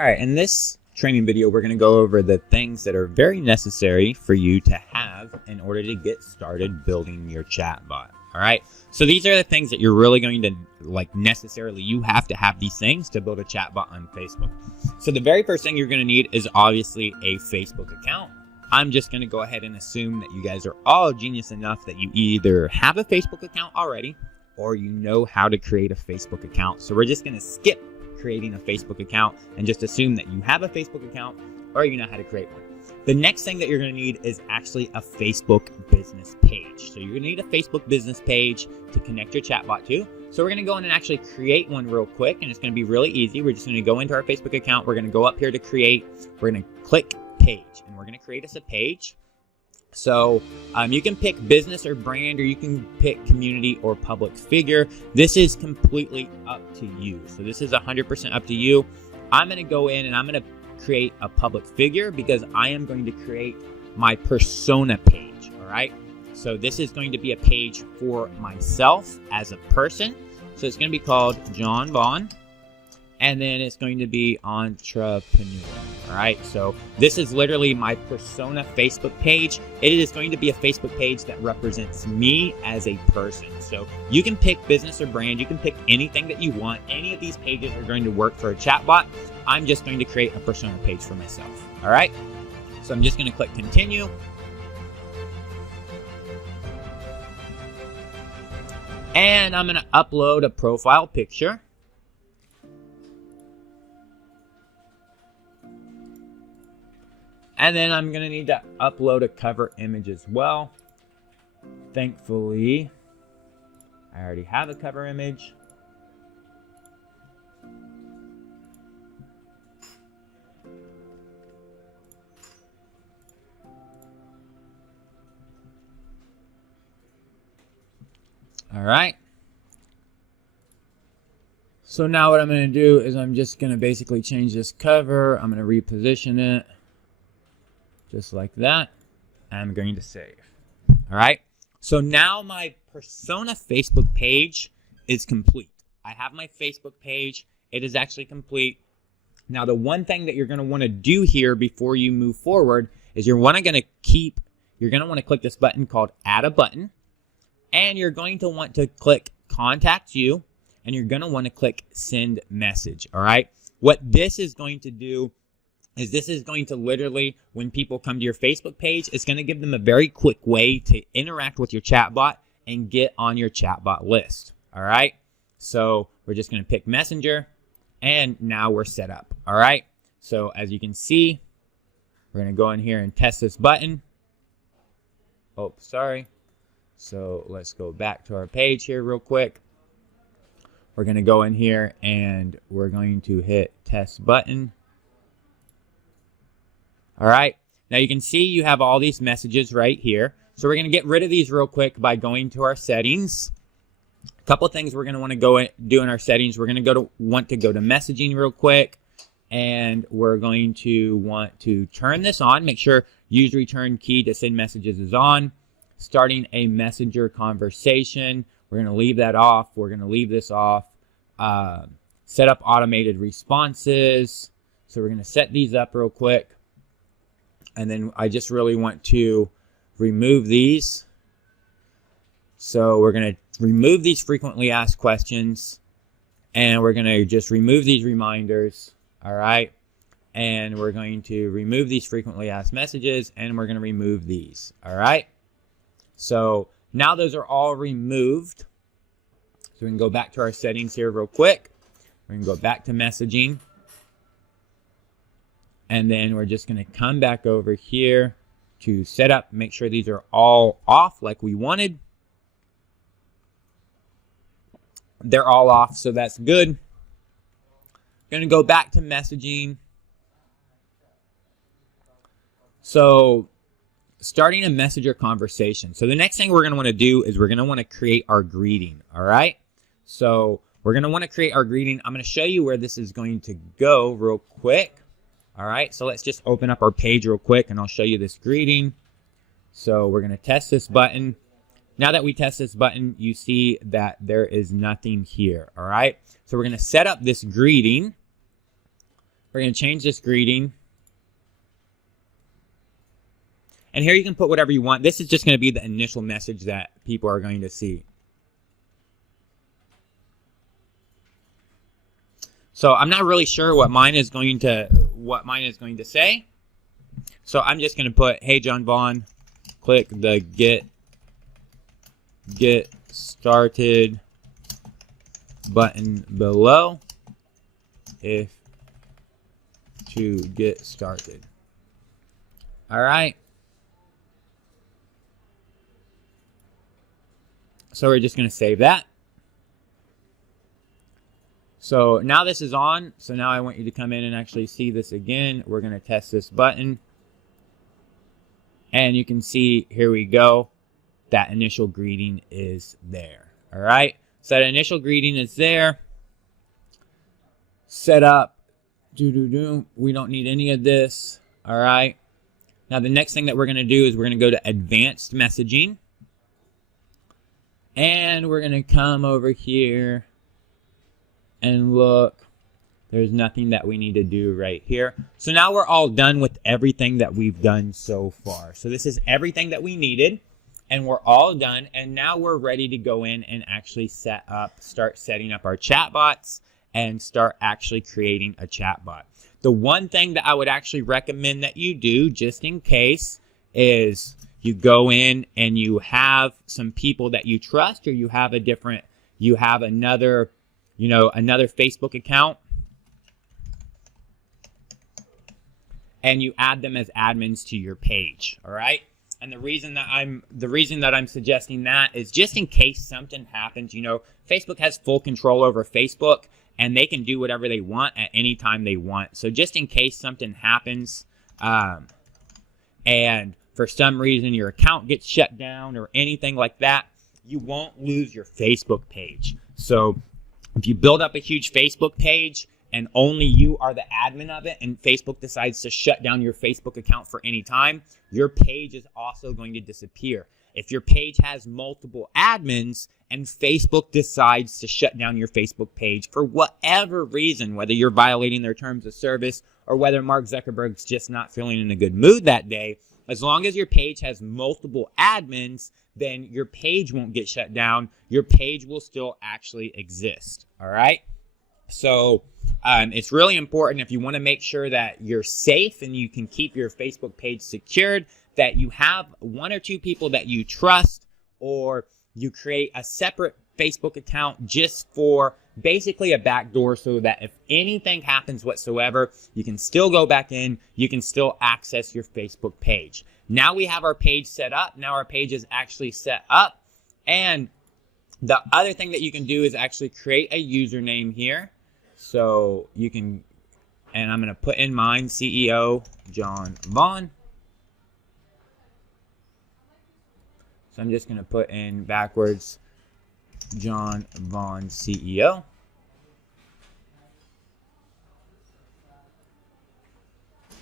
All right, in this training video, we're going to go over the things that are very necessary for you to have in order to get started building your chatbot. All right, so these are the things that you're really going to necessarily, you have to have these things to build a chatbot on Facebook. So the very first thing you're going to need is obviously a Facebook account. I'm just going to go ahead and assume that you guys are all genius enough that you either have a Facebook account already or you know how to create a Facebook account. So we're just going to skip creating a Facebook account and just assume that you have a Facebook account or you know how to create one. The next thing that you're going to need is actually a Facebook business page. So you're going to need a Facebook business page to connect your chatbot to. So we're going to go in and actually create one real quick, and it's going to be really easy. We're just going to go into our Facebook account. We're going to go up here to create. We're going to click page, and we're going to create us a page. So you can pick business or brand, or you can pick community or public figure. This is completely up to you. So this is 100% up to you. I'm going to go in and I'm going to create a public figure because I am going to create my persona page. All right. So this is going to be a page for myself as a person. So it's going to be called John Vaughn. And then it's going to be entrepreneur. All right. So this is literally my persona Facebook page. It is going to be a Facebook page that represents me as a person. So you can pick business or brand. You can pick anything that you want. Any of these pages are going to work for a chatbot. I'm just going to create a persona page for myself. All right. So I'm just going to click continue. And I'm going to upload a profile picture. And then I'm going to need to upload a cover image as well. Thankfully, I already have a cover image. All right. So now what I'm going to do is I'm just going to basically change this cover. I'm going to reposition it. Just like that. I'm going to save. All right. So now my persona Facebook page is complete. I have my Facebook page. It is actually complete. Now, the one thing that you're going to want to do here before you move forward is you're going to want to click this button called Add a Button. And you're going to want to click Contact You. And you're going to want to click Send Message. All right. What this is going to do is this is going to literally, when people come to your Facebook page, it's going to give them a very quick way to interact with your chatbot and get on your chatbot list. All right. So we're just going to pick Messenger, and now we're set up. All right. So as you can see, we're going to go in here and test this button. Oh, sorry. So let's go back to our page here real quick. We're going to go in here and we're going to hit test button. All right. Now you can see you have all these messages right here. So we're going to get rid of these real quick by going to our settings. A couple of things we're going to want to do in our settings. We're going to want to go to messaging real quick. And we're going to want to turn this on. Make sure use return key to send messages is on. Starting a messenger conversation. We're going to leave that off. We're going to leave this off. Set up automated responses. So we're going to set these up real quick. And then I just really want to remove these. So we're going to remove these frequently asked questions. And we're going to just remove these reminders. All right. And we're going to remove these frequently asked messages. And we're going to remove these. All right. So now those are all removed. So we can go back to our settings here real quick. We can go back to messaging. And then we're just going to come back over here to set up, make sure these are all off like we wanted. They're all off, so that's good. Going to go back to messaging. So starting a messenger conversation. So the next thing we're going to want to do is we're going to want to create our greeting. All right. So we're going to want to create our greeting. I'm going to show you where this is going to go real quick. All right, so let's just open up our page real quick and I'll show you this greeting. So we're going to test this button. Now that we test this button, you see that there is nothing here. All right, so we're going to set up this greeting. We're going to change this greeting. And here you can put whatever you want. This is just going to be the initial message that people are going to see. So I'm not really sure what mine is going to say. So I'm just going to put, "Hey John Vaughn, click the get started button below if to get started." All right. So we're just going to save that. So now this is on. So now I want you to come in and actually see this again. We're going to test this button. And you can see, here we go. That initial greeting is there. All right. So that initial greeting is there. Set up. We don't need any of this. All right. Now the next thing that we're going to do is we're going to go to advanced messaging. And we're going to come over here and look. There's nothing that we need to do right here. So now we're all done with everything that we've done so far. So this is everything that we needed. And we're all done. And now we're ready to go in and actually start setting up our chatbots and start actually creating a chatbot. The one thing that I would actually recommend that you do, just in case, is you go in and you have some people that you trust, or you have another Facebook account, and you add them as admins to your page. All right. And the reason that I'm suggesting that is just in case something happens. Facebook has full control over Facebook, and they can do whatever they want at any time they want. So just in case something happens, and for some reason your account gets shut down or anything like that, you won't lose your Facebook page. So if you build up a huge Facebook page and only you are the admin of it, and Facebook decides to shut down your Facebook account for any time, your page is also going to disappear. If your page has multiple admins and Facebook decides to shut down your Facebook page for whatever reason, whether you're violating their terms of service or whether Mark Zuckerberg's just not feeling in a good mood that day, as long as your page has multiple admins, then your page won't get shut down. Your page will still actually exist. All right. So it's really important, if you want to make sure that you're safe and you can keep your Facebook page secured, that you have one or two people that you trust, or you create a separate Facebook account just for basically a backdoor, so that if anything happens whatsoever, you can still go back in, you can still access your Facebook page. Now we have our page set up. Now our page is actually set up. And the other thing that you can do is actually create a username here. So you can, and I'm going to put in mine, CEO John Vaughn. So I'm just going to put in backwards, John Vaughn CEO.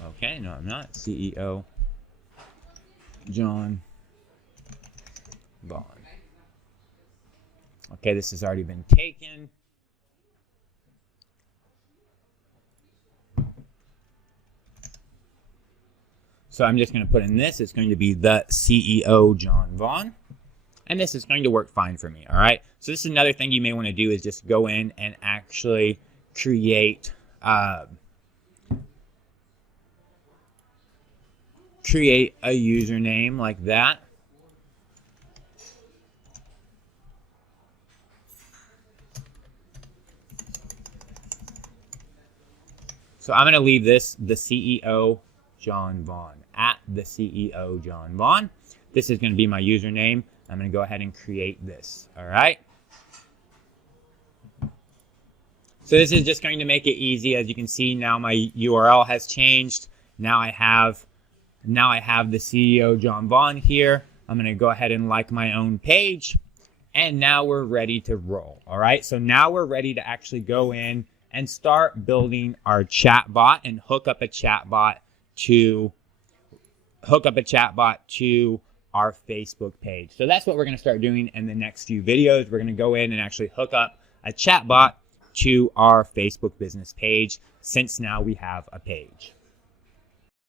Okay, no, I'm not. CEO John Vaughn. Okay, this has already been taken. So I'm just going to put in this. It's going to be the CEO John Vaughn. And this is going to work fine for me. All right. So this is another thing you may want to do, is just go in and actually create a username like that. So I'm going to leave this, the CEO John Vaughn, at the CEO John Vaughn. This is going to be my username. I'm going to go ahead and create this. All right. So this is just going to make it easy. As you can see, now my URL has changed. Now I have the CEO John Vaughn here. I'm going to go ahead and like my own page. And now we're ready to roll. All right. So now we're ready to actually go in and start building our chatbot and hook up a chatbot to our Facebook page. So that's what we're going to start doing in the next few videos. We're going to go in and actually hook up a chatbot to our Facebook business page. since now we have a page.